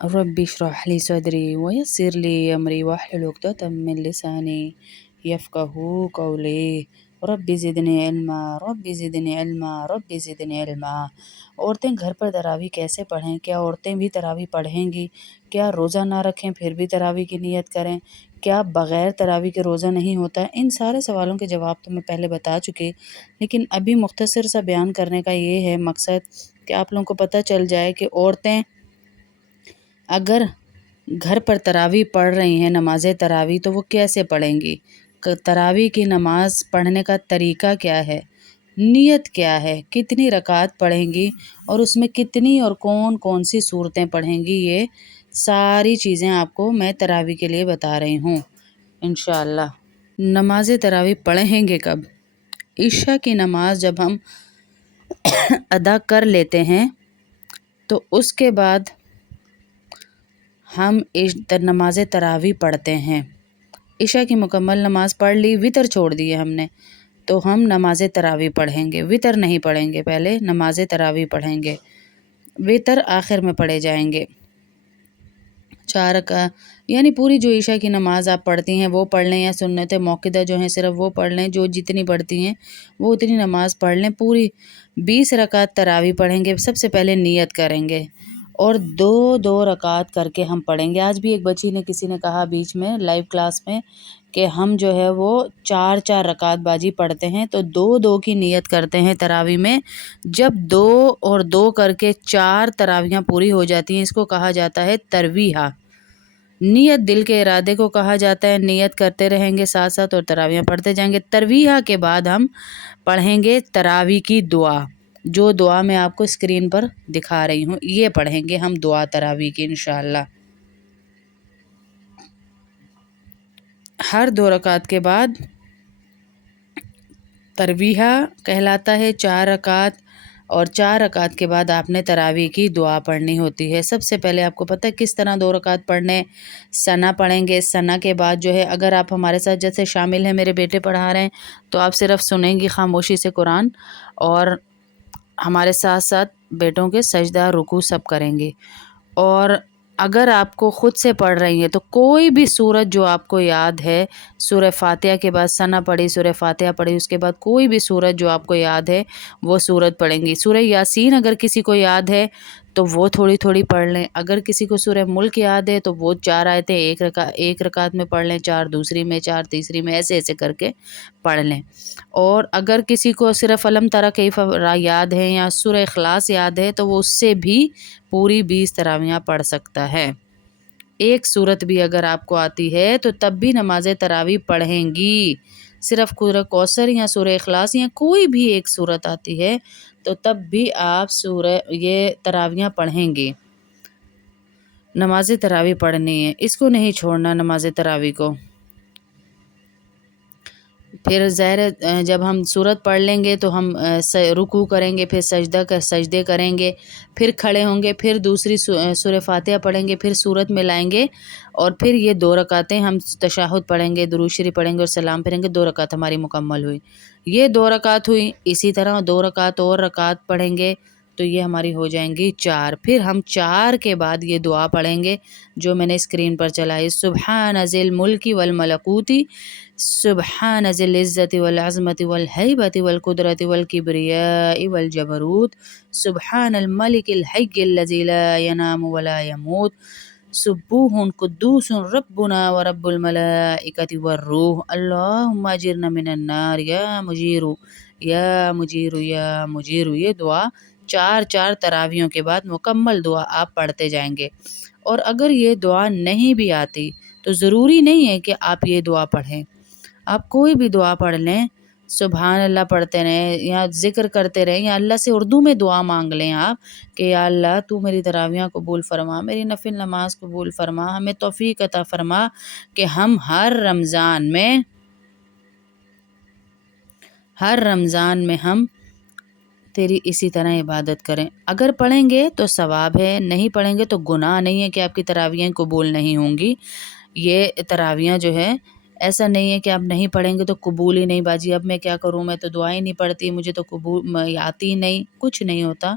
رب اشرح لي صدري ويسر لي أمري واحلل عقدة من لساني يفقهوا قولي رب زدنی علما رب زدنی علما رب زدنی علما۔ عورتیں گھر پر تراویح کیسے پڑھیں؟ کیا عورتیں بھی تراویح پڑھیں گی؟ کیا روزہ نہ رکھیں پھر بھی تراویح کی نیت کریں؟ کیا بغیر تراویح کے روزہ نہیں ہوتا ہے؟ ان سارے سوالوں کے جواب تو میں پہلے بتا چکی، لیکن ابھی مختصر سا بیان کرنے کا یہ ہے مقصد کہ آپ لوگوں کو پتہ چل جائے کہ عورتیں اگر گھر پر تراویح پڑھ رہی ہیں نماز تراویح تو وہ کیسے پڑھیں گی، تراویح کی نماز پڑھنے کا طریقہ کیا ہے، نیت کیا ہے، کتنی رکعت پڑھیں گی اور اس میں کتنی اور کون کون سی صورتیں پڑھیں گی، یہ ساری چیزیں آپ کو میں تراویح کے لیے بتا رہی ہوں انشاءاللہ۔ نماز تراویح پڑھیں گے کب؟ عشاء کی نماز جب ہم ادا کر لیتے ہیں تو اس کے بعد ہم نماز تراویح پڑھتے ہیں۔ عشاء کی مکمل نماز پڑھ لی، وتر چھوڑ دیے ہم نے، تو ہم نماز تراویح پڑھیں گے، وتر نہیں پڑھیں گے، پہلے نماز تراویح پڑھیں گے، وتر آخر میں پڑھے جائیں گے۔ 4 رکعت یعنی پوری جو عشاء کی نماز آپ پڑھتی ہیں وہ پڑھ لیں، یا سنت موقدہ جو ہیں صرف وہ پڑھ لیں، جو جتنی پڑھتی ہیں وہ اتنی نماز پڑھ لیں۔ پوری 20 رکعت تراویح پڑھیں گے، سب سے پہلے نیت کریں گے اور 2 رکعت کر کے ہم پڑھیں گے۔ آج بھی ایک بچی نے کسی نے کہا بیچ میں لائیو کلاس میں کہ ہم جو ہے وہ 4 رکعت باجی پڑھتے ہیں، تو 2 کی نیت کرتے ہیں تراویح میں۔ جب 2 اور 2 کر کے 4 تراویحاں پوری ہو جاتی ہیں، اس کو کہا جاتا ہے ترویحہ۔ نیت دل کے ارادے کو کہا جاتا ہے، نیت کرتے رہیں گے ساتھ ساتھ اور تراویحاں پڑھتے جائیں گے۔ ترویحہ کے بعد ہم پڑھیں گے تراویح کی دعا، جو دعا میں آپ کو اسکرین پر دکھا رہی ہوں، یہ پڑھیں گے ہم دعا تراویح کی انشاءاللہ۔ ہر 2 رکعت کے بعد ترویحہ کہلاتا ہے 4 رکعت، اور 4 رکعت کے بعد آپ نے تراویح کی دعا پڑھنی ہوتی ہے۔ سب سے پہلے آپ کو پتہ ہے کس طرح 2 رکعت پڑھنے، ثنا پڑھیں گے، ثنا کے بعد جو ہے اگر آپ ہمارے ساتھ جیسے شامل ہیں، میرے بیٹے پڑھا رہے ہیں تو آپ صرف سنیں گی خاموشی سے قرآن، اور ہمارے ساتھ ساتھ بیٹوں کے سجدہ رکوع سب کریں گے۔ اور اگر آپ کو خود سے پڑھ رہی ہیں تو کوئی بھی سورت جو آپ کو یاد ہے، سورہ فاتحہ کے بعد ثنا پڑھی، سورہ فاتحہ پڑھی، اس کے بعد کوئی بھی سورت جو آپ کو یاد ہے وہ سورت پڑھیں گی۔ سورہ یاسین اگر کسی کو یاد ہے تو وہ تھوڑی تھوڑی پڑھ لیں، اگر کسی کو سورہ ملک یاد ہے تو وہ 4 آیتیں ایک رکعت میں پڑھ لیں، 4 دوسری میں، 4 تیسری میں، ایسے ایسے کر کے پڑھ لیں۔ اور اگر کسی کو صرف الم تری کیف یاد ہے یا سورہ اخلاص یاد ہے تو وہ اس سے بھی پوری 20 تراویحاں پڑھ سکتا ہے۔ ایک سورت بھی اگر آپ کو آتی ہے تو تب بھی نماز تراویح پڑھیں گی۔ صرف سورہ کوثر یا سورہ اخلاص یا کوئی بھی ایک سورت آتی ہے تو تب بھی آپ یہ تراویحاں پڑھیں گی۔ نماز تراویح پڑھنی ہے، اس کو نہیں چھوڑنا نماز تراویح کو۔ پھر جب ہم سورت پڑھ لیں گے تو ہم رکوع کریں گے، پھر سجدے کریں گے، پھر کھڑے ہوں گے، پھر دوسری سورہ فاتحہ پڑھیں گے، پھر سورت میں لائیں گے، اور پھر یہ 2 رکعتیں ہم تشہد پڑھیں گے، درود شریف پڑھیں گے اور سلام پھریں گے۔ 2 رکعت ہماری مکمل ہوئی، یہ 2 رکعت ہوئی۔ اسی طرح 2 رکعت اور رکعت پڑھیں گے تو یہ ہماری ہو جائیں گی 4۔ پھر ہم 4 کے بعد یہ دعا پڑھیں گے جو میں نے اسکرین پر چلائی، سبحان ذی الملک والملکوت، سبحان ذی العزت والعظمت والہیبت والقدرت والکبریاء والجبروت، سبحان الملک الحی الذی لا ینام ولا یموت، سبوح قدوس ربنا ورب الملائکۃ والروح، اللہم اجرنا من النار یا مجیر یا مجیر یا مجیر۔ یہ دعا 4 تراویحوں کے بعد مکمل دعا آپ پڑھتے جائیں گے۔ اور اگر یہ دعا نہیں بھی آتی تو ضروری نہیں ہے کہ آپ یہ دعا پڑھیں، آپ کوئی بھی دعا پڑھ لیں، سبحان اللہ پڑھتے رہیں یا ذکر کرتے رہیں، یا اللہ سے اردو میں دعا مانگ لیں آپ کہ یا اللہ تو میری تراویحاں قبول فرما، میری نفل نماز قبول فرما، ہمیں توفیق عطا فرما کہ ہم ہر رمضان میں ہم تیری اسی طرح عبادت کریں۔ اگر پڑھیں گے تو ثواب ہے، نہیں پڑھیں گے تو گناہ نہیں ہے کہ آپ کی تراویحیں قبول نہیں ہوں گی۔ یہ تراویحاں جو ہے ایسا نہیں ہے کہ آپ نہیں پڑھیں گے تو قبول ہی نہیں، باجی اب میں کیا کروں، میں تو دعائیں نہیں پڑھتی، مجھے تو قبول آتی ہی نہیں، کچھ نہیں ہوتا۔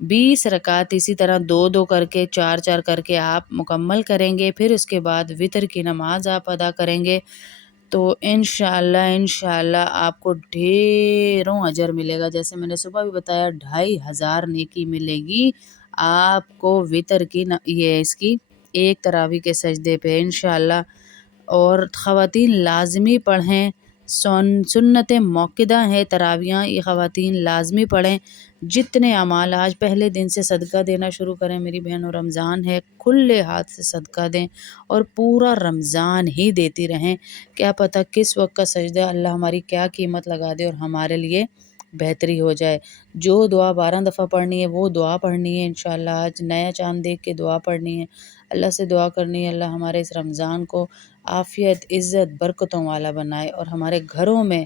20 رکعت اسی طرح 2 کر کے 4 کر کے آپ مکمل کریں گے، پھر اس کے بعد وطر کی نماز آپ ادا کریں گے، تو انشاءاللہ آپ کو ڈھیروں اجر ملے گا۔ جیسے میں نے صبح بھی بتایا 2500 نیکی ملے گی آپ کو وطر کی یہ اس کی ایک تراویح کے سجدے پہ انشاءاللہ۔ اور خواتین لازمی پڑھیں، سنت موقدہ ہیں تراویحاں، یہ خواتین لازمی پڑھیں۔ جتنے اعمال آج پہلے دن سے صدقہ دینا شروع کریں میری بہنوں، رمضان ہے، کھلے ہاتھ سے صدقہ دیں اور پورا رمضان ہی دیتی رہیں۔ کیا پتہ کس وقت کا سجدہ اللہ ہماری کیا قیمت لگا دے اور ہمارے لیے بہتری ہو جائے۔ جو دعا 12 دفعہ پڑھنی ہے وہ دعا پڑھنی ہے انشاءاللہ۔ آج نیا چاند دیکھ کے دعا پڑھنی ہے، اللہ سے دعا کرنی ہے اللہ ہمارے اس رمضان کو عافیت، عزت، برکتوں والا بنائے اور ہمارے گھروں میں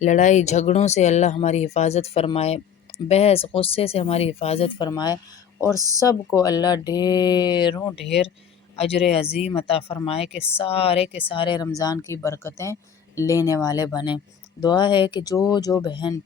لڑائی جھگڑوں سے اللہ ہماری حفاظت فرمائے، بحث غصے سے ہماری حفاظت فرمائے اور سب کو اللہ ڈھیروں ڈھیر اجر عظیم عطا فرمائے کہ سارے کے سارے رمضان کی برکتیں لینے والے بنیں۔ دعا ہے کہ جو بہن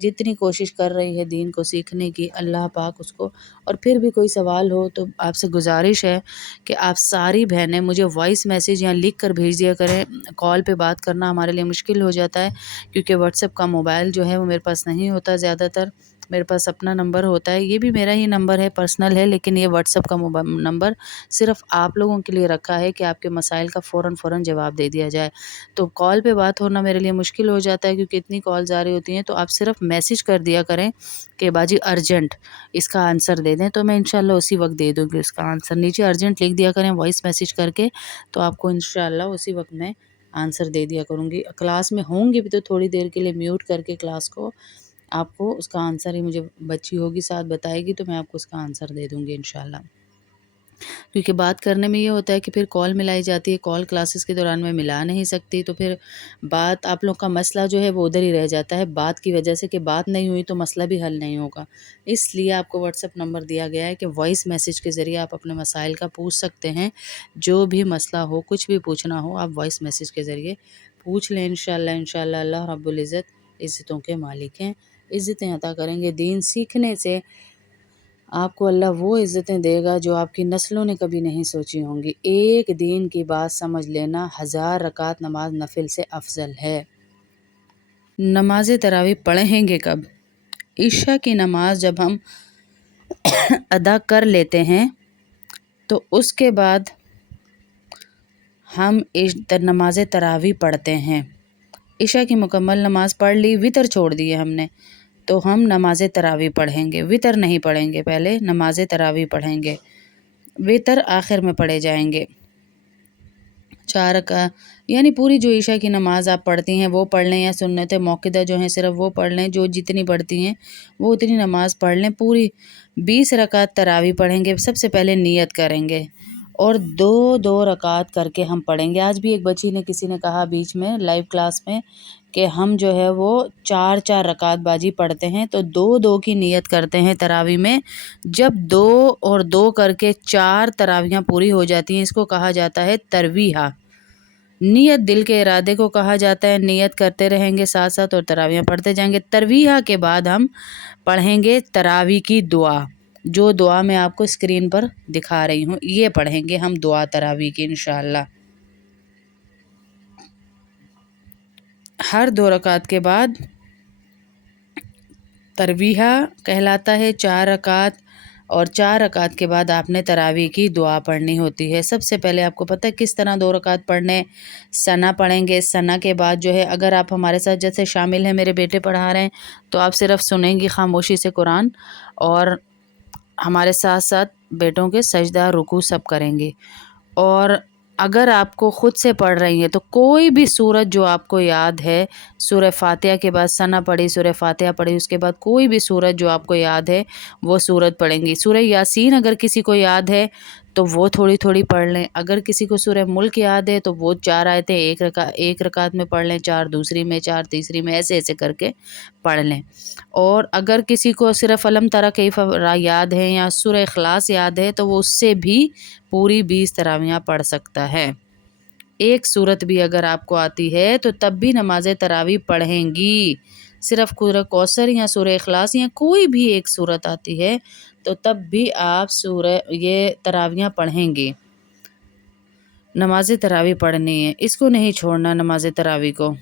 جتنی کوشش کر رہی ہے دین کو سیکھنے کی، اللہ پاک اس کو، اور پھر بھی کوئی سوال ہو تو آپ سے گزارش ہے کہ آپ ساری بہنیں مجھے وائس میسیج یا لکھ کر بھیج دیا کریں۔ کال پہ بات کرنا ہمارے لیے مشکل ہو جاتا ہے کیونکہ واٹس ایپ کا موبائل جو ہے وہ میرے پاس نہیں ہوتا، زیادہ تر میرے پاس اپنا نمبر ہوتا ہے، یہ بھی میرا ہی نمبر ہے، پرسنل ہے، لیکن یہ واٹس ایپ کا نمبر صرف آپ لوگوں کے لیے رکھا ہے کہ آپ کے مسائل کا فوراً جواب دے دیا جائے۔ تو کال پہ بات ہونا میرے لیے مشکل ہو جاتا ہے کیونکہ اتنی کالز آ رہی ہوتی ہیں، تو آپ صرف میسیج کر دیا کریں کہ باجی ارجنٹ اس کا آنسر دے دیں، تو میں انشاءاللہ اسی وقت دے دوں گی اس کا آنسر۔ نیچے ارجنٹ لکھ دیا کریں وائس میسیج کر کے، تو آپ کو انشاءاللہ اسی وقت میں آنسر دے دیا کروں گی۔ کلاس میں ہوں گی بھی تو تھوڑی دیر کے لیے میوٹ کر کے کلاس کو آپ کو اس کا آنسر ہی مجھے بچی ہوگی ساتھ بتائے گی تو میں آپ کو اس کا آنسر دے دوں گی انشاءاللہ۔ کیونکہ بات کرنے میں یہ ہوتا ہے کہ پھر کال ملائی جاتی ہے، کال کلاسز کے دوران میں ملا نہیں سکتی، تو پھر بات آپ لوگ کا مسئلہ جو ہے وہ ادھر ہی رہ جاتا ہے بات کی وجہ سے کہ بات نہیں ہوئی تو مسئلہ بھی حل نہیں ہوگا۔ اس لیے آپ کو واٹس ایپ نمبر دیا گیا ہے کہ وائس میسیج کے ذریعے آپ اپنے مسائل کا پوچھ سکتے ہیں، جو بھی مسئلہ ہو، کچھ بھی پوچھنا ہو آپ وائس میسیج کے ذریعے پوچھ لیں انشاءاللہ۔ اللہ رب العزت عزتوں کے مالک ہیں، عزتیں عطا کریں گے۔ دین سیکھنے سے آپ کو اللہ وہ عزتیں دے گا جو آپ کی نسلوں نے کبھی نہیں سوچی ہوں گی۔ ایک دین کی بات سمجھ لینا 1000 رکعت نماز نفل سے افضل ہے۔ نماز تراویح پڑھیں گے کب؟ عشاء کی نماز جب ہم ادا کر لیتے ہیں تو اس کے بعد ہم نماز تراویح پڑھتے ہیں۔ عشاء کی مکمل نماز پڑھ لی، وتر چھوڑ دیے ہم نے، تو ہم نماز تراویح پڑھیں گے، وتر نہیں پڑھیں گے، پہلے نماز تراویح پڑھیں گے، وتر آخر میں پڑھے جائیں گے۔ 4 یعنی پوری جو عشاء کی نماز آپ پڑھتی ہیں وہ پڑھ لیں، یا سنت موقدہ جو ہیں صرف وہ پڑھ لیں، جو جتنی پڑھتی ہیں وہ اتنی نماز پڑھ لیں۔ پوری 20 رکعت تراویح پڑھیں گے، سب سے پہلے نیت کریں گے اور 2 رکعت کر کے ہم پڑھیں گے۔ آج بھی ایک بچی نے کسی نے کہا بیچ میں لائیو کلاس میں کہ ہم جو ہے وہ 4 رکعت باجی پڑھتے ہیں، تو 2 کی نیت کرتے ہیں تراویح میں۔ جب 2 اور 2 کر کے 4 تراویحاں پوری ہو جاتی ہیں، اس کو کہا جاتا ہے ترویحہ۔ نیت دل کے ارادے کو کہا جاتا ہے، نیت کرتے رہیں گے ساتھ ساتھ اور تراویحاں پڑھتے جائیں گے۔ ترویحہ کے بعد ہم پڑھیں گے تراویح کی دعا، جو دعا میں آپ کو اسکرین پر دکھا رہی ہوں، یہ پڑھیں گے ہم دعا تراویح کی انشاءاللہ۔ ہر 2 رکعت کے بعد ترویحہ کہلاتا ہے 4 رکعت، اور 4 رکعت کے بعد آپ نے تراویح کی دعا پڑھنی ہوتی ہے۔ سب سے پہلے آپ کو پتہ ہے کس طرح 2 رکعت پڑھنے، ثنا پڑھیں گے، ثنا کے بعد جو ہے اگر آپ ہمارے ساتھ جیسے شامل ہیں، میرے بیٹے پڑھا رہے ہیں تو آپ صرف سنیں گی خاموشی سے قرآن، اور ہمارے ساتھ ساتھ بیٹوں کے سجدہ رکوع سب کریں گے۔ اور اگر آپ کو خود سے پڑھ رہی ہیں تو کوئی بھی سورت جو آپ کو یاد ہے، سورہ فاتحہ کے بعد ثنا پڑھی، سورہ فاتحہ پڑھی، اس کے بعد کوئی بھی سورت جو آپ کو یاد ہے وہ سورت پڑھیں گی۔ سورہ یاسین اگر کسی کو یاد ہے تو وہ تھوڑی تھوڑی پڑھ لیں، اگر کسی کو سورہ ملک یاد ہے تو وہ 4 آیتیں ایک رکعت میں پڑھ لیں، 4 دوسری میں، 4 تیسری میں، ایسے کر کے پڑھ لیں۔ اور اگر کسی کو صرف الم تری کیف یاد ہے یا سورہ اخلاص یاد ہے تو وہ اس سے بھی پوری 20 تراویحاں پڑھ سکتا ہے۔ ایک سورت بھی اگر آپ کو آتی ہے تو تب بھی نماز تراویح پڑھیں گی۔ صرف سورہ کوثر یا سورہ اخلاص یا کوئی بھی ایک سورت آتی ہے تو تب بھی آپ یہ تراویحاں پڑھیں گی، نماز تراویح پڑھنی ہے، اس کو نہیں چھوڑنا نماز تراویح کو۔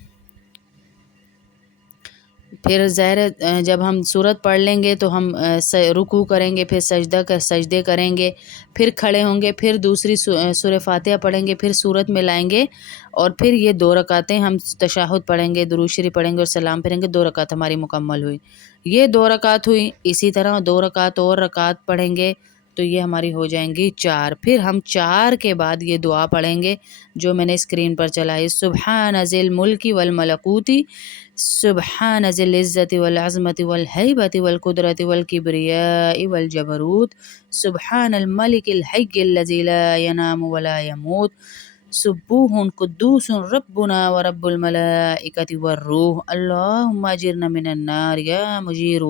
پھر ظاہر ہے جب ہم سورت پڑھ لیں گے تو ہم رکوع کریں گے، پھر سجدے کریں گے، پھر کھڑے ہوں گے، پھر دوسری سورہ فاتحہ پڑھیں گے، پھر سورت میں لائیں گے، اور پھر یہ 2 رکعتیں ہم تشہد پڑھیں گے، درود شریف پڑھیں گے اور سلام پھریں گے، 2 رکعت ہماری مکمل ہوئی۔ یہ 2 رکعت ہوئی، اسی طرح 2 رکعت اور رکعت پڑھیں گے تو یہ ہماری ہو جائیں گی 4۔ پھر ہم 4 کے بعد یہ دعا پڑھیں گے جو میں نے اسکرین پر چلائی، سبحان ذی الملک والملکوت، سبحان ذی العزت والعظمت والہیبت والقدرت والکبریاء والجبروت، سبحان الملک الحی الذی لا ینام ولا یموت، سبوح قدوس ربنا ورب الملائکۃ والروح، اللہم اجرنا من النار یا مجیر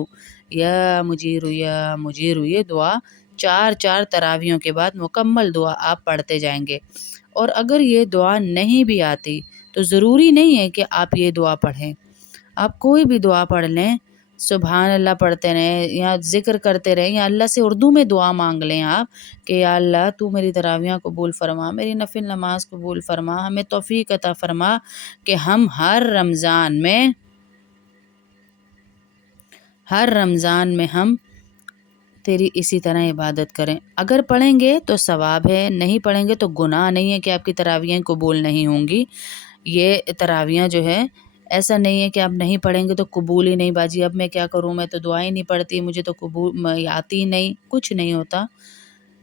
یا مجیر یا مجیر۔ یہ دعا 4 تراویحوں کے بعد مکمل دعا آپ پڑھتے جائیں گے۔ اور اگر یہ دعا نہیں بھی آتی تو ضروری نہیں ہے کہ آپ یہ دعا پڑھیں، آپ کوئی بھی دعا پڑھ لیں، سبحان اللہ پڑھتے رہیں یا ذکر کرتے رہیں یا اللہ سے اردو میں دعا مانگ لیں آپ کہ یا اللہ تو میری تراویحاں قبول فرما، میری نفل نماز قبول فرما، ہمیں توفیق عطا فرما کہ ہم ہر رمضان میں ہم تیری اسی طرح عبادت کریں۔ اگر پڑھیں گے تو ثواب ہے، نہیں پڑھیں گے تو گناہ نہیں ہے کہ آپ کی تراویحیں قبول نہیں ہوں گی۔ یہ تراویحاں جو ہے ایسا نہیں ہے کہ آپ نہیں پڑھیں گے تو قبول ہی نہیں، باجی اب میں کیا کروں، میں تو دعائیں نہیں پڑھتی، مجھے تو قبول آتی نہیں، کچھ نہیں ہوتا۔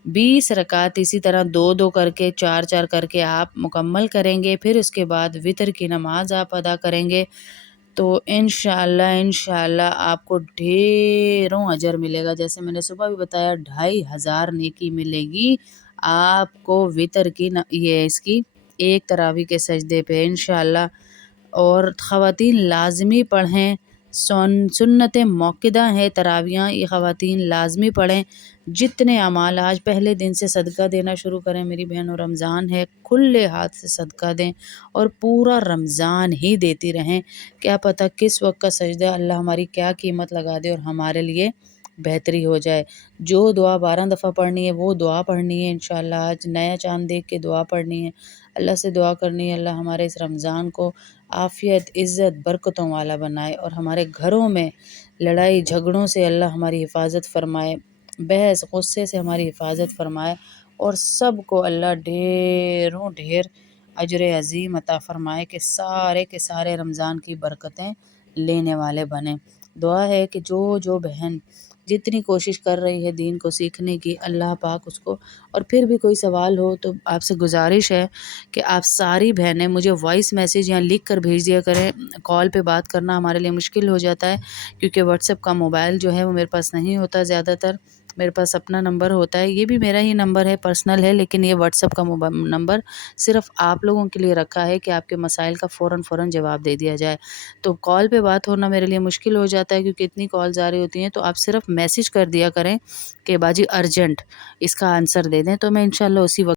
20 رکعت اسی طرح 2 کر کے 4 کر کے آپ مکمل کریں گے، پھر اس کے بعد وتر کی نماز آپ ادا کریں گے تو انشاءاللہ آپ کو ڈھیروں اجر ملے گا۔ جیسے میں نے صبح بھی بتایا 2500 نیکی ملے گی آپ کو وتر کی اس کی ایک تراویح کے سجدے پہ انشاءاللہ۔ اور خواتین لازمی پڑھیں، سنت موقدہ ہے تراویحاں، یہ خواتین لازمی پڑھیں۔ جتنے اعمال آج پہلے دن سے صدقہ دینا شروع کریں میری بہنوں، رمضان ہے، کھلے ہاتھ سے صدقہ دیں اور پورا رمضان ہی دیتی رہیں، کیا پتہ کس وقت کا سجدہ اللہ ہماری کیا قیمت لگا دے اور ہمارے لیے بہتری ہو جائے۔ جو دعا 12 دفعہ پڑھنی ہے وہ دعا پڑھنی ہے انشاءاللہ، آج نیا چاند دیکھ کے دعا پڑھنی ہے، اللہ سے دعا کرنی ہے اللہ ہمارے اس رمضان کو عافیت، عزت، برکتوں والا بنائے اور ہمارے گھروں میں لڑائی جھگڑوں سے اللہ ہماری حفاظت فرمائے، بحث غصے سے ہماری حفاظت فرمائے اور سب کو اللہ ڈھیروں ڈھیر اجر عظیم عطا فرمائے کہ سارے کے سارے رمضان کی برکتیں لینے والے بنیں۔ دعا ہے کہ جو بہن جتنی کوشش کر رہی ہے دین کو سیکھنے کی، اللہ پاک اس کو، اور پھر بھی کوئی سوال ہو تو آپ سے گزارش ہے کہ آپ ساری بہنیں مجھے وائس میسیج یا لکھ کر بھیج دیا کریں، کال پہ بات کرنا ہمارے لیے مشکل ہو جاتا ہے کیونکہ واٹس ایپ کا موبائل جو ہے وہ میرے پاس نہیں ہوتا، زیادہ تر میرے پاس اپنا نمبر ہوتا ہے، یہ بھی میرا ہی نمبر ہے، پرسنل ہے، لیکن یہ واٹس ایپ کا نمبر صرف آپ لوگوں کے لیے رکھا ہے کہ آپ کے مسائل کا فوراً جواب دے دیا جائے۔ تو کال پہ بات ہونا میرے لیے مشکل ہو جاتا ہے کیونکہ اتنی کالز آ رہی ہوتی ہیں، تو آپ صرف میسیج کر دیا کریں کہ باجی ارجنٹ اس کا آنسر دے دیں، تو میں انشاءاللہ اسی وقت